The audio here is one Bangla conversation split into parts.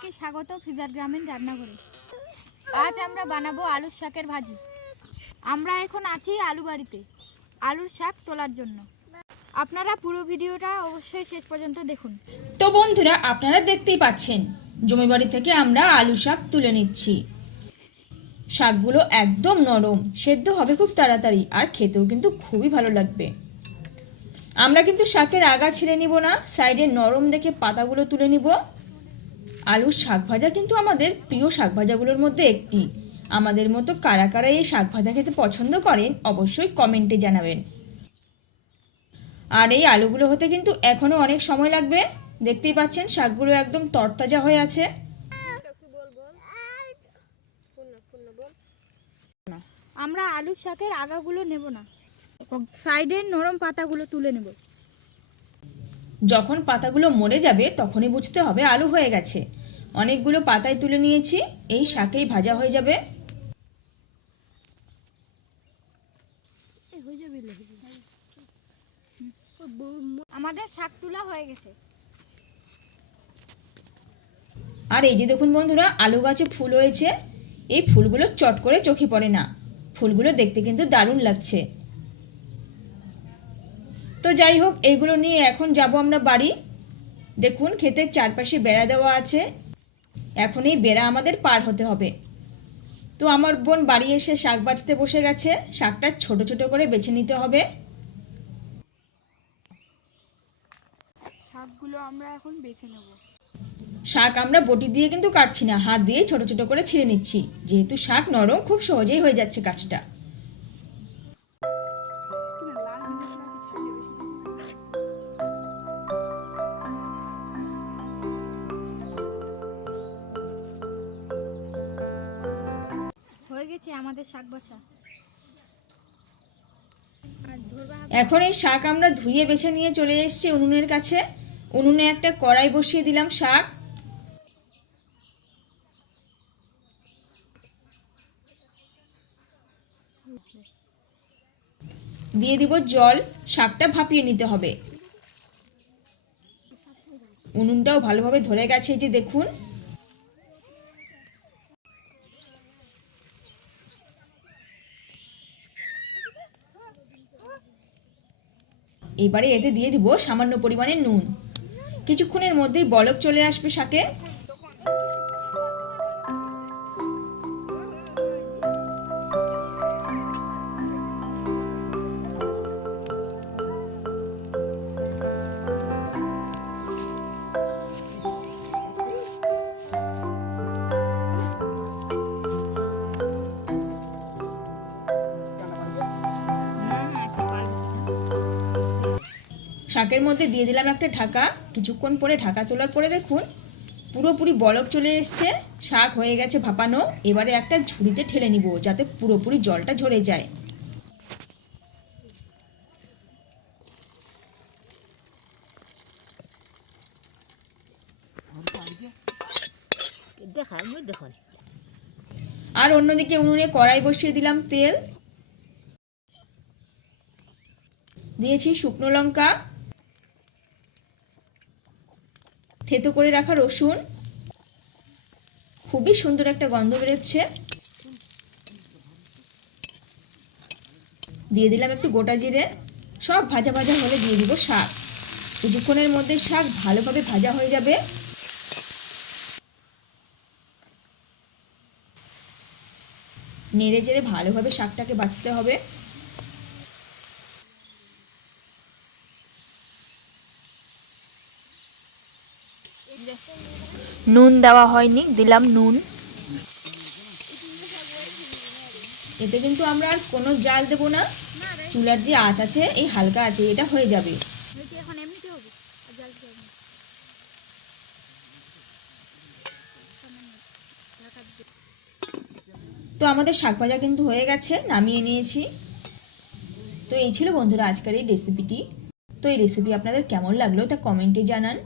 সবাইকে স্বাগত ফিজার গ্রামীণ রান্নাঘরে। আজ আমরা বানাবো আলুর শাকের ভাজি। আমরা এখন আছি আলু বাড়িতে আলুর শাক তোলার জন্য। আপনারা পুরো ভিডিওটা অবশ্যই শেষ পর্যন্ত দেখুন। তো বন্ধুরা, আপনারা দেখতেই পাচ্ছেন জমি বাড়ি থেকে আমরা আলু শাক তুলে নিচ্ছি। শাকগুলো একদম নরম, সেদ্ধ হবে খুব তাড়াতাড়ি, আর খেতেও কিন্তু খুবই ভালো লাগবে। আমরা কিন্তু শাকের আগা ছিঁড়ে নিব না, সাইডে নরম দেখে পাতাগুলো তুলে নিব। আলুর শাক ভাজা কিন্তু আমাদের প্রিয় শাক ভাজাগুলোর মধ্যে একটি। আমাদের মতো কারা কারা এই শাক ভাজা খেতে পছন্দ করেন অবশ্যই কমেন্টে জানাবেন। আর এই আলুগুলো হতে কিন্তু এখনও অনেক সময় লাগবে। দেখতেই পাচ্ছেন শাকগুলো একদম তরতাজা হয়ে আছে। আমরা আলুর শাকের আগাগুলো নেব না, সাইডের নরম পাতাগুলো তুলে নেব। যখন পাতাগুলো মরে যাবে তখনই বুঝতে হবে আলু হয়ে গেছে। অনেকগুলো পাতায় তুলে নিয়েছি, এই শাকেই ভাজা হয়ে যাবে। আমাদের শাক তোলা হয়ে গেছে। আর এই যে দেখুন বন্ধুরা, আলু গাছে ফুল হয়েছে। এই ফুলগুলো চট করে চোখে পড়ে না, ফুলগুলো দেখতে কিন্তু দারুণ লাগছে। তো যাই হোক, এইগুলো নিয়ে এখন যাব আমরা বাড়ি। দেখুন ক্ষেতের চারপাশে বেড়া দেওয়া আছে, এখন এই বেড়া আমাদের পার হতে হবে। তো আমার বোন বাড়ি এসে শাক বাছতে বসে গেছে। শাকটা ছোট ছোট করে বেছে নিতে হবে। শাকগুলো আমরা এখন বেছে নেব। শাক আমরা বটি দিয়ে কিন্তু কাটছি না, হাত দিয়ে ছোট ছোট করে ছিঁড়ে নিচ্ছি। যেহেতু শাক নরম, খুব সহজেই হয়ে যাচ্ছে কাজটা। হয়ে গেছে আমাদের শাক বাছা। এখন এই শাক আমরা ধুয়ে বেছে নিয়ে চলে এসেছি উনুনের কাছে। উনুনে একটা কড়াই বসিয়ে দিলাম শাক। দিয়ে দিব জল, শাকটা ভাপিয়ে নিতে হবে। উনুনটাও ভালোভাবে ধরে গেছে, এই যে দেখুন। এবারে এতে দিয়ে দিব সামান্য পরিমাণে নুন। কিছুক্ষণের মধ্যেই বলক চলে আসবে শাকে। শাকের মধ্যে দিয়ে দিলাম একটা ঢাকা। কিছুক্ষণ পরে ঢাকা তোলার পরে দেখুন পুরোপুরি বলক চলে এসছে, শাক হয়ে গেছে ভাপানো। এবারে একটা ঝুড়িতে ঠেলে নিব যাতে পুরোপুরি জলটা ঝরে যায়। আর অন্যদিকে উনুনে কড়াই বসিয়ে দিলাম তেল। দিয়েছি শুকনো লঙ্কা, থেতো করে রাখা রসুন। খুবই সুন্দর একটা গন্ধ বেরোচ্ছে। দিয়ে দিলাম একটু গোটা জিরে। সব ভাজা ভাজা হলে দিয়ে দিব শাক। কিছুক্ষণের মধ্যে শাক ভালোভাবে ভাজা হয়ে যাবে। নেড়ে চেড়ে ভালোভাবে শাকটাকে ভাজতে হবে। নুন দেওয়া হয়নি, দিলাম নুন। এতে কিন্তু আমরা আর কোনো জাল দেবো না, চুলার যে আঁচ আছে এই হালকা আছে, এটা হয়ে যাবে। তো আমাদের শাক ভাজা কিন্তু হয়ে গেছে, নামিয়ে নিয়েছি। তো এই ছিল বন্ধুরা আজকের এই রেসিপিটি। তো এই রেসিপি আপনাদের কেমন লাগলো তা কমেন্টে জানান।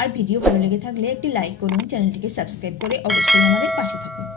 আর ভিডিও ভালো লেগে থাকলে একটি লাইক করুন, চ্যানেলটিকে সাবস্ক্রাইব করে অবশ্যই আমাদের পাশে থাকুন।